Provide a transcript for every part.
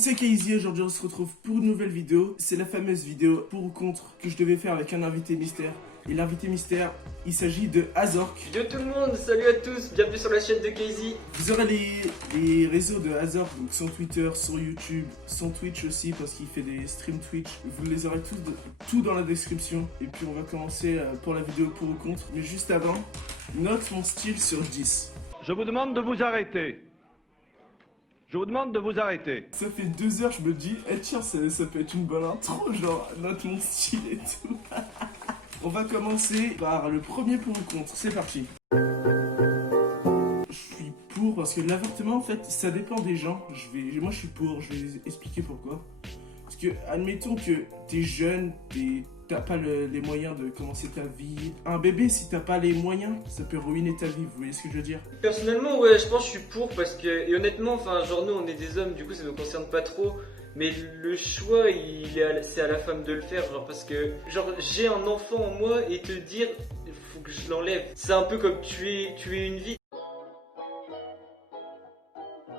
c'est Casey, aujourd'hui on se retrouve pour une nouvelle vidéo. C'est la fameuse vidéo pour ou contre que je devais faire avec un invité mystère. Et l'invité mystère, il s'agit de Azork. Yo tout le monde, salut à tous, bienvenue sur la chaîne de Casey. Vous aurez les réseaux de Azork, donc son Twitter, son YouTube, son Twitch aussi parce qu'il fait des streams Twitch. Vous les aurez tous tout dans la description. Et puis on va commencer pour la vidéo pour ou contre. Mais juste avant, note mon style sur 10. Je vous demande de vous arrêter. Je vous demande de vous arrêter. Ça fait 2 heures, je me dis, tiens, ça peut être une bonne intro, genre, note mon style et tout. On va commencer par le premier pour ou contre, c'est parti. Je suis pour, parce que l'avortement, en fait, ça dépend des gens. Moi, je suis pour, je vais expliquer pourquoi. Parce que, admettons que t'es jeune, t'as pas les moyens de commencer ta vie. Un bébé, si t'as pas les moyens, ça peut ruiner ta vie, vous voyez ce que je veux dire? Personnellement, ouais, je pense que je suis pour parce que, et honnêtement, enfin, genre nous on est des hommes, du coup ça nous concerne pas trop. Mais le choix, c'est à la femme de le faire, genre parce que, genre j'ai un enfant en moi et te dire, il faut que je l'enlève. C'est un peu comme tuer une vie.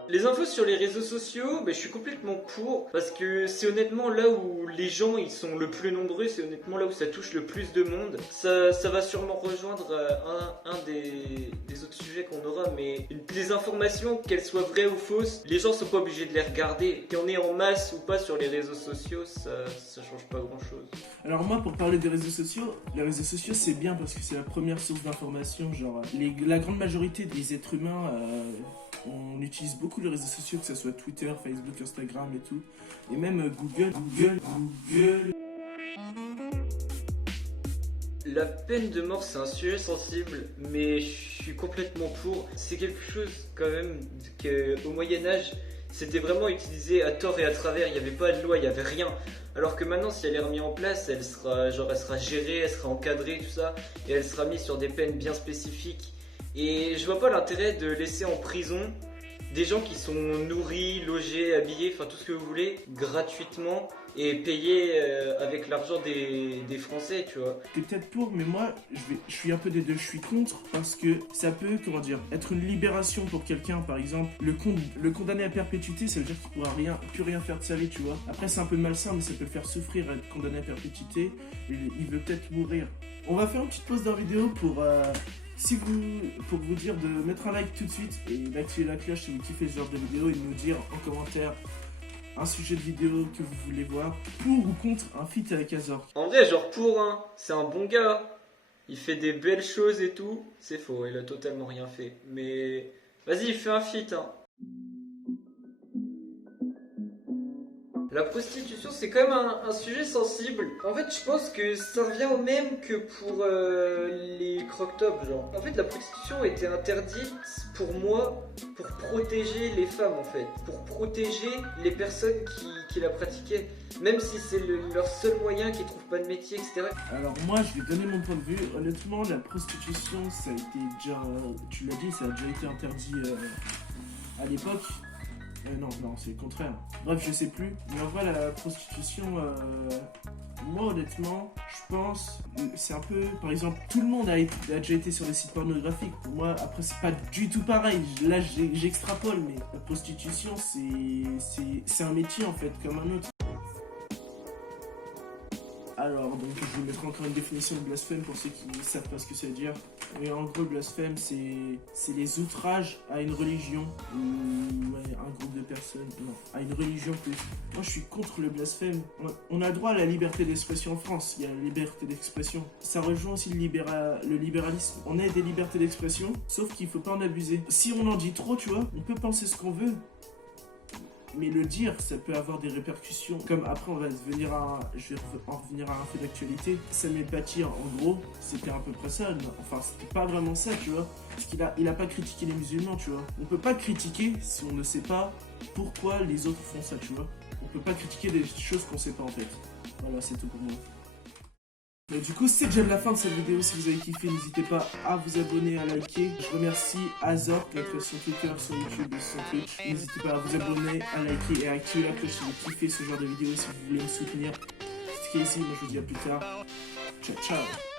Les infos sur les réseaux sociaux, je suis complètement pour parce que c'est honnêtement là où les gens ils sont le plus nombreux, c'est honnêtement là où ça touche le plus de monde. Ça va sûrement rejoindre un des autres sujets qu'on aura, mais les informations, qu'elles soient vraies ou fausses, les gens sont pas obligés de les regarder. Qu'on est en masse ou pas sur les réseaux sociaux, ça change pas grand chose. Alors moi, pour parler des réseaux sociaux, les réseaux sociaux c'est bien parce que c'est la première source d'information. Genre, la grande majorité des êtres humains, on utilise beaucoup les réseaux sociaux, que ce soit Twitter, Facebook, Instagram et tout. Et même Google. La peine de mort c'est un sujet sensible, mais je suis complètement pour. C'est quelque chose quand même qu'au Moyen-Âge, c'était vraiment utilisé à tort et à travers, il n'y avait pas de loi, il n'y avait rien. Alors que maintenant, si elle est remise en place, elle sera gérée, elle sera encadrée, tout ça, et elle sera mise sur des peines bien spécifiques. Et je vois pas l'intérêt de laisser en prison des gens qui sont nourris, logés, habillés, enfin tout ce que vous voulez, gratuitement et payés avec l'argent des Français, tu vois. T'es peut-être pour, mais moi, je suis un peu des deux. Je suis contre parce que ça peut, comment dire, être une libération pour quelqu'un, par exemple. Le condamner à perpétuité, ça veut dire qu'il pourra plus rien faire de sa vie, tu vois. Après, c'est un peu malsain, mais ça peut le faire souffrir, être condamné à perpétuité. Et il veut peut-être mourir. On va faire une petite pause dans la vidéo pour vous dire de mettre un like tout de suite et d'activer la cloche si vous kiffez ce genre de vidéo et de nous dire en commentaire un sujet de vidéo que vous voulez voir pour ou contre un feat avec Azork. En vrai, genre pour, hein, c'est un bon gars, il fait des belles choses et tout. C'est faux, il a totalement rien fait. Mais vas-y, il fait un feat, hein. La prostitution, c'est quand même un sujet sensible. En fait, je pense que ça revient au même que pour les croque-tops, genre. En fait, la prostitution était interdite pour moi, pour protéger les femmes, en fait. Pour protéger les personnes qui la pratiquaient. Même si c'est leur seul moyen, qu'ils trouvent pas de métier, etc. Alors moi, je vais donner mon point de vue. Honnêtement, la prostitution, ça a été déjà... Tu l'as dit, ça a déjà été interdit à l'époque. Non, c'est le contraire. Bref, je sais plus. Mais en vrai, la prostitution, moi honnêtement, je pense, c'est un peu, par exemple, tout le monde a déjà été sur des sites pornographiques. Pour moi, après, c'est pas du tout pareil. Là, j'extrapole, mais la prostitution, c'est un métier en fait, comme un autre. Alors, donc, je vais mettre encore une définition de blasphème pour ceux qui ne savent pas ce que ça veut dire. Et en gros, le blasphème, c'est les outrages à une religion ou à un groupe de personnes. Non, à une religion plus. Moi, je suis contre le blasphème. On a droit à la liberté d'expression en France. Il y a la liberté d'expression. Ça rejoint aussi le libéralisme. On a des libertés d'expression, sauf qu'il ne faut pas en abuser. Si on en dit trop, tu vois, on peut penser ce qu'on veut. Mais le dire, ça peut avoir des répercussions. Comme après, je vais en revenir à un fait d'actualité. Samuel Paty, en gros, c'était à peu près ça. Enfin, c'était pas vraiment ça, tu vois. Parce qu'il a pas critiqué les musulmans, tu vois. On peut pas critiquer si on ne sait pas pourquoi les autres font ça, tu vois. On peut pas critiquer des choses qu'on sait pas, en fait. Voilà, c'est tout pour moi. Mais du coup, c'est déjà la fin de cette vidéo. Si vous avez kiffé, n'hésitez pas à vous abonner, à liker. Je remercie Azork, la création Twitter, sur YouTube et sur Twitch. N'hésitez pas à vous abonner, à liker et à activer la cloche si vous kiffez ce genre de vidéo et si vous voulez me soutenir. C'était Casey, moi je vous dis à plus tard. Ciao, ciao.